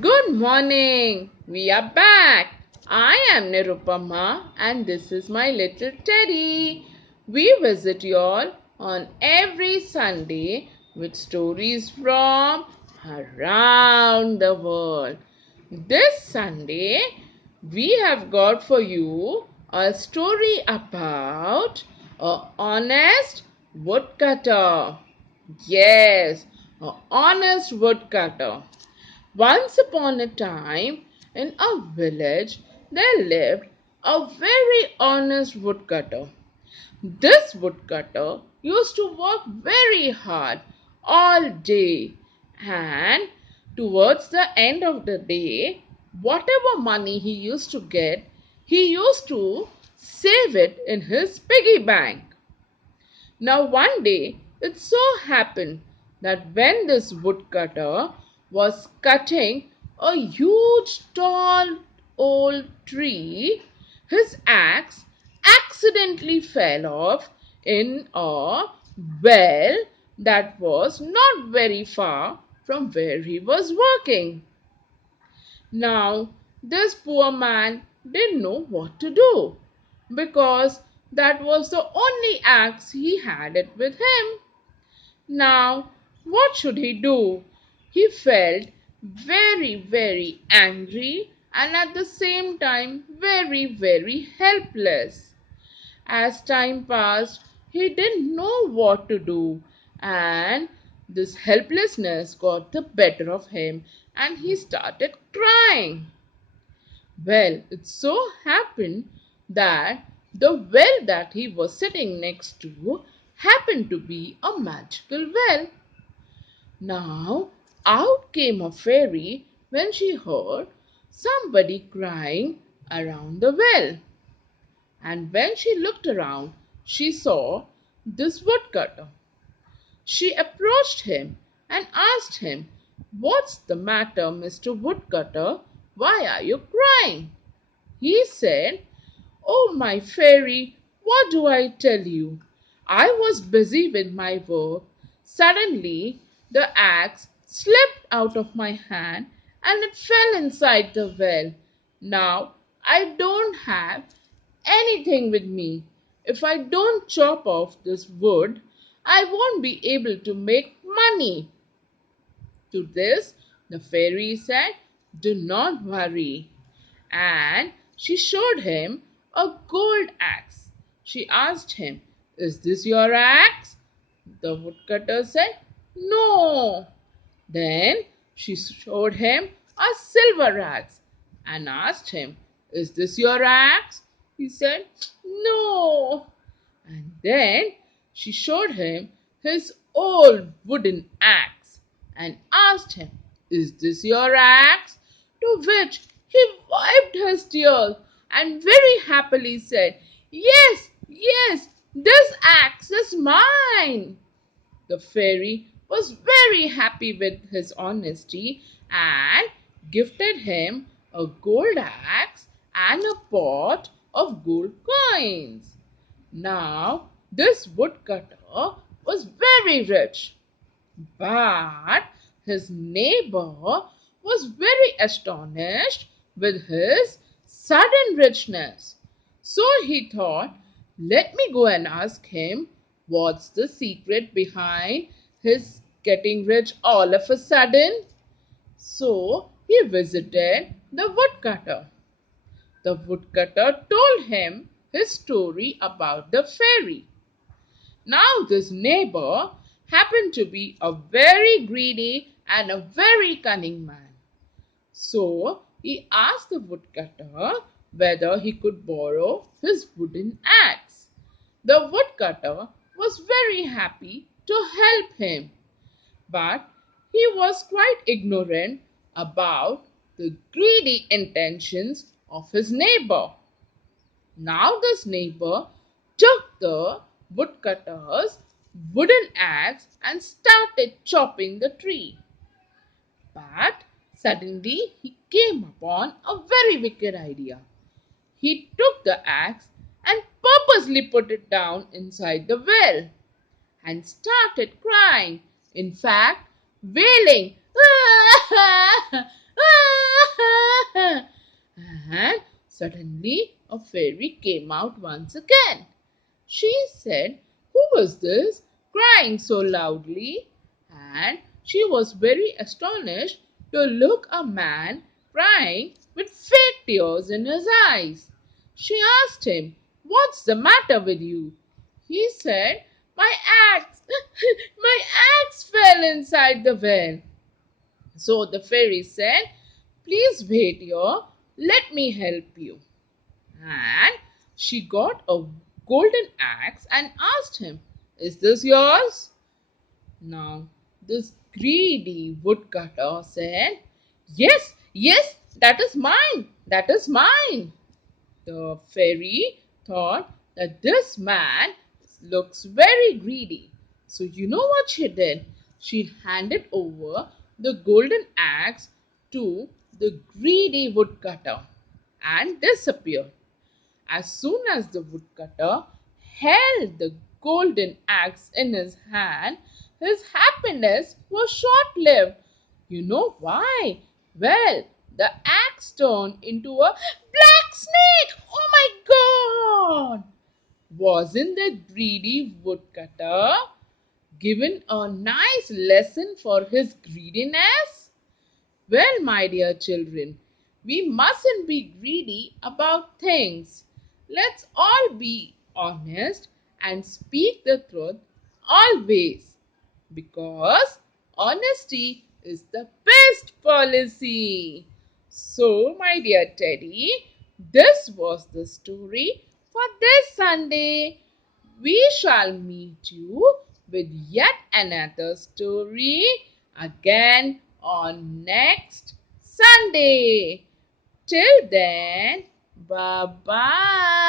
Good morning. We are back. I am Nirupama and this is my little teddy. We visit y'all on every Sunday with stories from around the world. This Sunday, we have got for you a story about a honest woodcutter. Yes, a honest woodcutter. Once upon a time, in a village, there lived a very honest woodcutter. This woodcutter used to work very hard all day, and towards the end of the day, whatever money he used to get, he used to save it in his piggy bank. Now, one day it so happened that when this woodcutter was cutting a huge, tall, old tree, his axe accidentally fell off in a well that was not very far from where he was working. Now, this poor man didn't know what to do because that was the only axe he had it with him. Now, what should he do? He felt very angry and at the same time very helpless. As time passed, he didn't know what to do, and this helplessness got the better of him and he started crying. Well, it so happened that the well that he was sitting next to happened to be a magical well. Now, out came a fairy when she heard somebody crying around the well. And when she looked around, she saw this woodcutter. She approached him and asked him, "What's the matter, Mr. Woodcutter? Why are you crying?" He said, "Oh, my fairy, what do I tell you? I was busy with my work. Suddenly, the axe slipped out of my hand and it fell inside the well. Now, I don't have anything with me. If I don't chop off this wood, I won't be able to make money." To this, the fairy said, "Do not worry." And she showed him a gold axe. She asked him, "Is this your axe?" The woodcutter said, "No." Then she showed him a silver axe and asked him, "Is this your axe?" He said, "No." And then she showed him his old wooden axe and asked him, "Is this your axe?" To which he wiped his tears and very happily said, "Yes, yes, this axe is mine." The fairy was very happy with his honesty and gifted him a gold axe and a pot of gold coins. Now, this woodcutter was very rich, but his neighbor was very astonished with his sudden richness. So he thought, "Let me go and ask him what's the secret behind his getting rich all of a sudden." So he visited the woodcutter. The woodcutter told him his story about the fairy. Now, this neighbor happened to be a very greedy and a very cunning man. So he asked the woodcutter whether he could borrow his wooden axe. The woodcutter was very happy to help him, but he was quite ignorant about the greedy intentions of his neighbor. Now, this neighbor took the woodcutter's wooden axe and started chopping the tree. But suddenly he came upon a very wicked idea. He took the axe and purposely put it down inside the well and started crying. In fact, wailing. Suddenly, a fairy came out once again. She said, "Who was this crying so loudly?" And she was very astonished to look a man crying with fake tears in his eyes. She asked him, "What's the matter with you?" He said, "My axe, my axe fell inside the well." So the fairy said, "Please wait here, let me help you." And she got a golden axe and asked him, "Is this yours?" Now, this greedy woodcutter said, "Yes, yes, that is mine, that is mine." The fairy thought that this man looks very greedy. So, you know what she did? She handed over the golden axe to the greedy woodcutter and disappeared. As soon as the woodcutter held the golden axe in his hand, his happiness was short lived. You know why? Well, the axe turned into a black snake. Oh my God! Wasn't the greedy woodcutter given a nice lesson for his greediness? Well, my dear children, we mustn't be greedy about things. Let's all be honest and speak the truth always, because honesty is the best policy. So, my dear Teddy, this was the story for this Sunday. We shall meet you with yet another story again on next Sunday. Till then, bye bye.